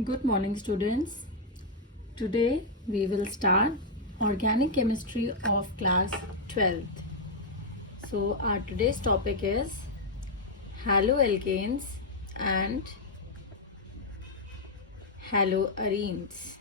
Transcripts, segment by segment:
Good morning, students. Today we will start organic chemistry of class 12th. So, our today's topic is haloalkanes and haloarenes.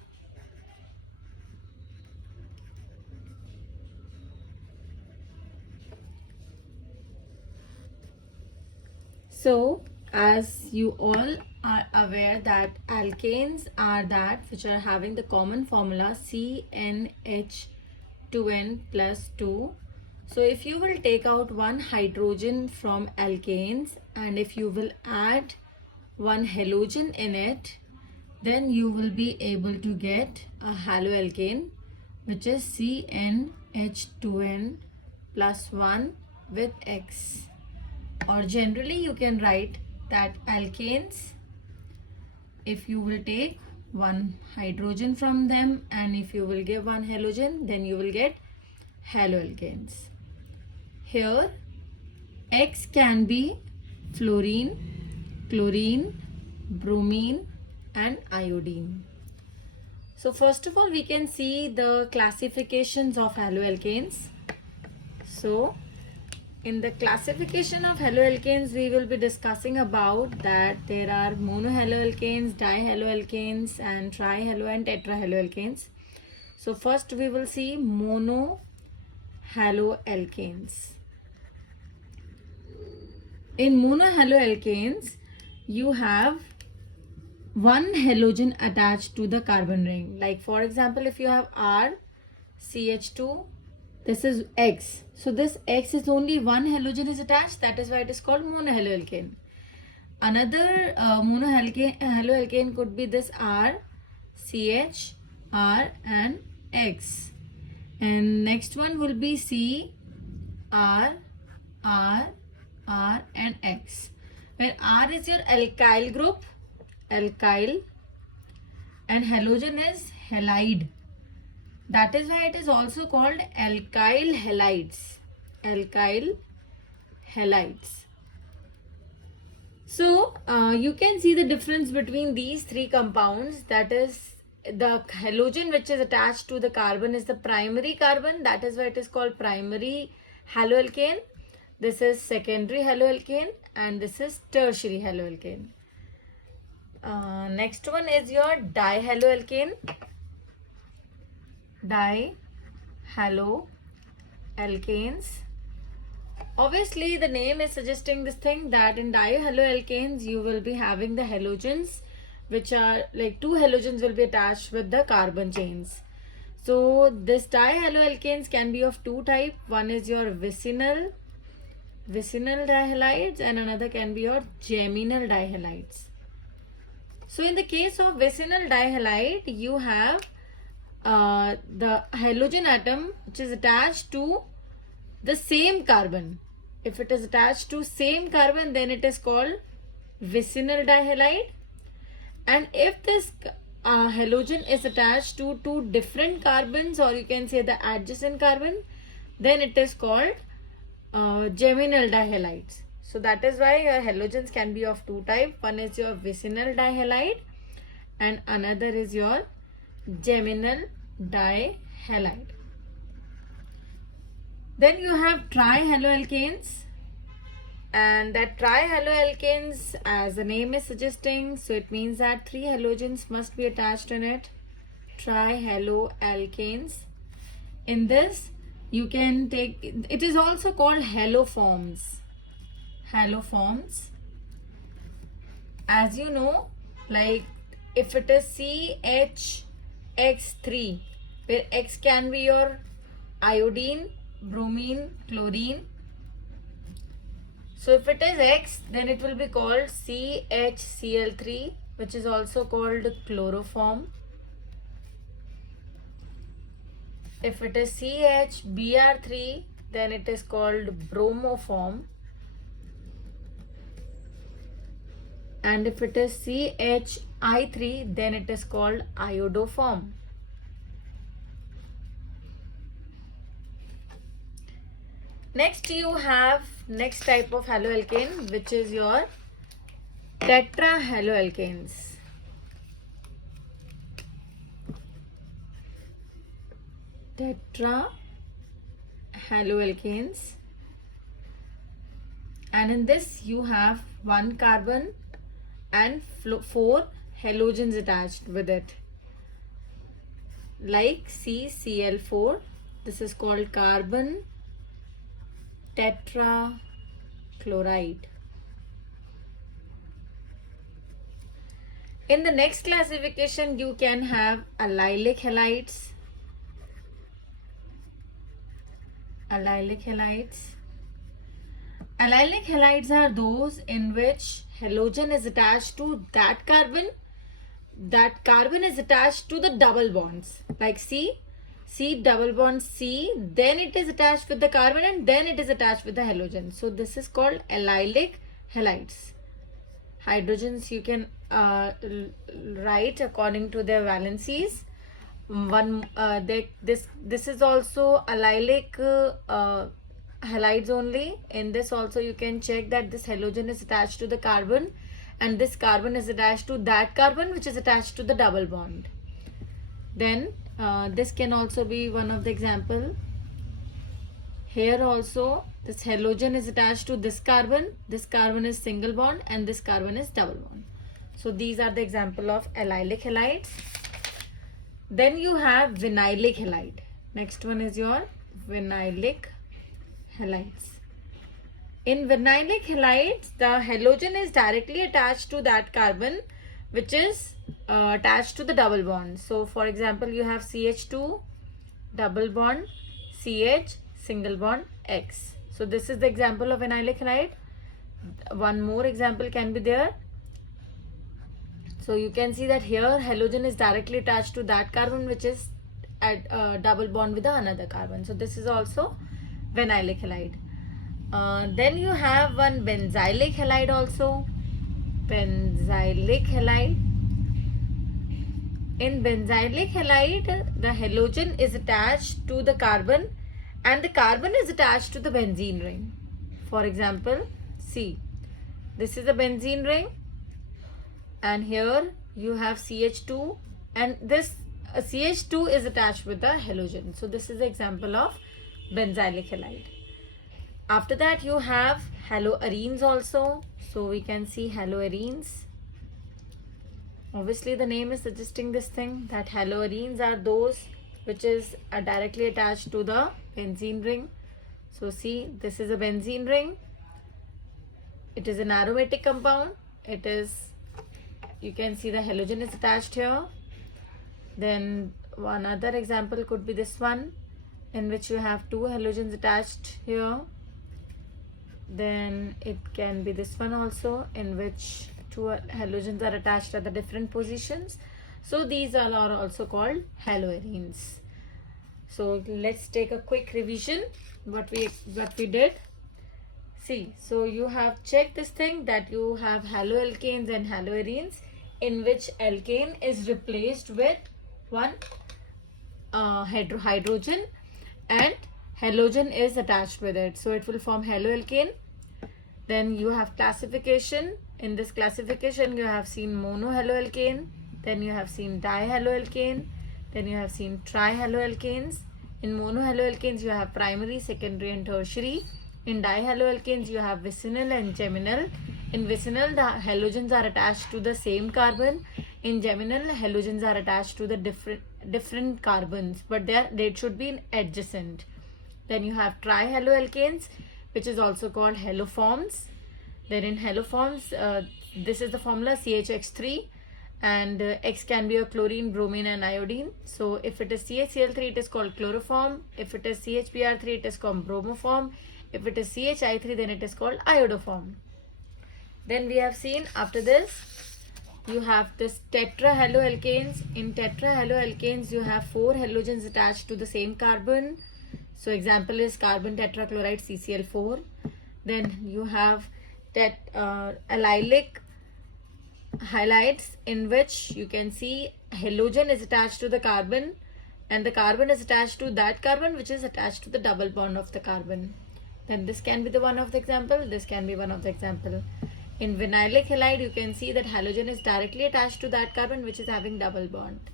So, as you all are aware that alkanes are that which are having the common formula CnH2n plus 2. So, if you will take out one hydrogen from alkanes and if you will add one halogen in it, then you will be able to get a haloalkane which is CnH2n plus 1 with X. Or generally you can write that alkanes, if you will take one hydrogen from them and if you will give one halogen, then you will get haloalkanes. Here X can be fluorine, chlorine, bromine and iodine. So first of all we can see the classifications of haloalkanes. So in the classification of haloalkanes, we will be discussing about that there are monohaloalkanes, dihaloalkanes and trihalo and tetrahaloalkanes. So first we will see monohaloalkanes. In monohaloalkanes, you have one halogen attached to the carbon ring. Like for example, if you have R, CH2, this is X. So this X is only one halogen is attached. That is why it is called monohaloalkane. Another monohaloalkane could be this R, CH, R and X. And next one will be C, R, R, R and X. Where R is your alkyl group, alkyl, and halogen is halide. That is why it is also called alkyl halides. Alkyl halides. So, you can see the difference between these three compounds. That is, the halogen which is attached to the carbon is the primary carbon. That is why it is called primary haloalkane. This is secondary haloalkane and this is tertiary haloalkane. Next one is your dihaloalkane. Dihaloalkanes. Obviously, the name is suggesting this thing that in dihaloalkanes you will be having the halogens which are like two halogens will be attached with the carbon chains. So this dihaloalkanes can be of two type. One is your vicinal dihalides and another can be your geminal dihalides. So in the case of vicinal dihalide, you have the halogen atom which is attached to the same carbon. If it is attached to same carbon, then it is called vicinal dihalide. And if this halogen is attached to two different carbons, or you can say the adjacent carbon, then it is called geminal dihalides. So that is why your halogens can be of two type. One is your vicinal dihalide and another is your geminal dihalide. Then you have trihaloalkanes, and that trihaloalkanes, as the name is suggesting, so it means that three halogens must be attached in it. Trihaloalkanes. In this you can take, it is also called haloforms. Haloforms, as you know, like if it is CHX3, where X can be your iodine, bromine, chlorine. So if it is X, then it will be called CHCl3, which is also called chloroform. If it is CHBr3, then it is called bromoform. And if it is CHI3, then it is called iodoform. Next you have next type of haloalkane, which is your tetrahaloalkanes. tetra haloalkanes, and in this you have one carbon and four halogens attached with it, like CCl4. This is called carbon tetrachloride. In the next classification, you can have allylic halides. Allylic halides are those in which halogen is attached to that carbon is attached to the double bonds, like C double bond C, then it is attached with the carbon and then it is attached with the halogen. So this is called allylic halides. Hydrogens you can write according to their valencies. This is also allylic halides only. In this also you can check that this halogen is attached to the carbon and this carbon is attached to that carbon which is attached to the double bond. Then this can also be one of the example. Here also this halogen is attached to this carbon is single bond and this carbon is double bond. So these are the example of allylic halides. Then you have vinylic halide. Next one is your vinylic halides. In vinylic halides, the halogen is directly attached to that carbon which is attached to the double bond. So for example, you have CH2 double bond CH single bond X. So this is the example of vinylic halide. One more example can be there. So you can see that here halogen is directly attached to that carbon which is at double bond with another carbon. So this is also vinylic halide. Then you have one benzylic halide also. Benzylic halide. In benzylic halide, the halogen is attached to the carbon and the carbon is attached to the benzene ring. For example, see, this is a benzene ring and here you have CH2 and this CH2 is attached with the halogen. So this is the example of benzylic halide. After that you have haloarenes also. So we can see haloarenes. Obviously the name is suggesting this thing, that haloarenes are those which is directly attached to the benzene ring. So see, this is a benzene ring. It is an aromatic compound. It is, you can see the halogen is attached here. Then one other example could be this one, in which you have two halogens attached here. Then it can be this one also, in which two halogens are attached at the different positions. So these are also called haloarenes. So let's take a quick revision what we did. See, so you have checked this thing, that you have haloalkanes and haloarenes, in which alkane is replaced with one hydrogen and halogen is attached with it. So it will form haloalkane. Then you have classification. In this classification you have seen monohaloalkane, then you have seen dihaloalkane, then you have seen trihaloalkanes. In monohaloalkanes you have primary, secondary and tertiary. In dihaloalkanes you have vicinal and geminal. In vicinal the halogens are attached to the same carbon. In geminal halogens are attached to the different carbons, but they should be adjacent. Then you have trihaloalkanes, which is also called haloforms. Then in haloforms, this is the formula CHX3, and X can be a chlorine, bromine and iodine. So if it is CHCl3, it is called chloroform. If it is CHBr3, it is called bromoform. If it is CHI3, then it is called iodoform. Then we have seen, after this, you have this tetrahaloalkanes. In tetrahaloalkanes, you have four halogens attached to the same carbon. So example is carbon tetrachloride CCl4. Then you have allylic halides, in which you can see halogen is attached to the carbon and the carbon is attached to that carbon which is attached to the double bond of the carbon. Then this can be the one of the example, this can be one of the example. In vinylic halide, you can see that halogen is directly attached to that carbon which is having double bond.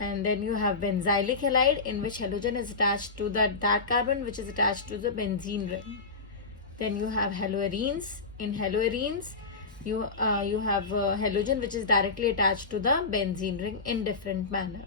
And then you have benzylic halide, in which halogen is attached to that carbon which is attached to the benzene ring. Then you have haloarenes. In haloarenes, you have halogen which is directly attached to the benzene ring in different manner.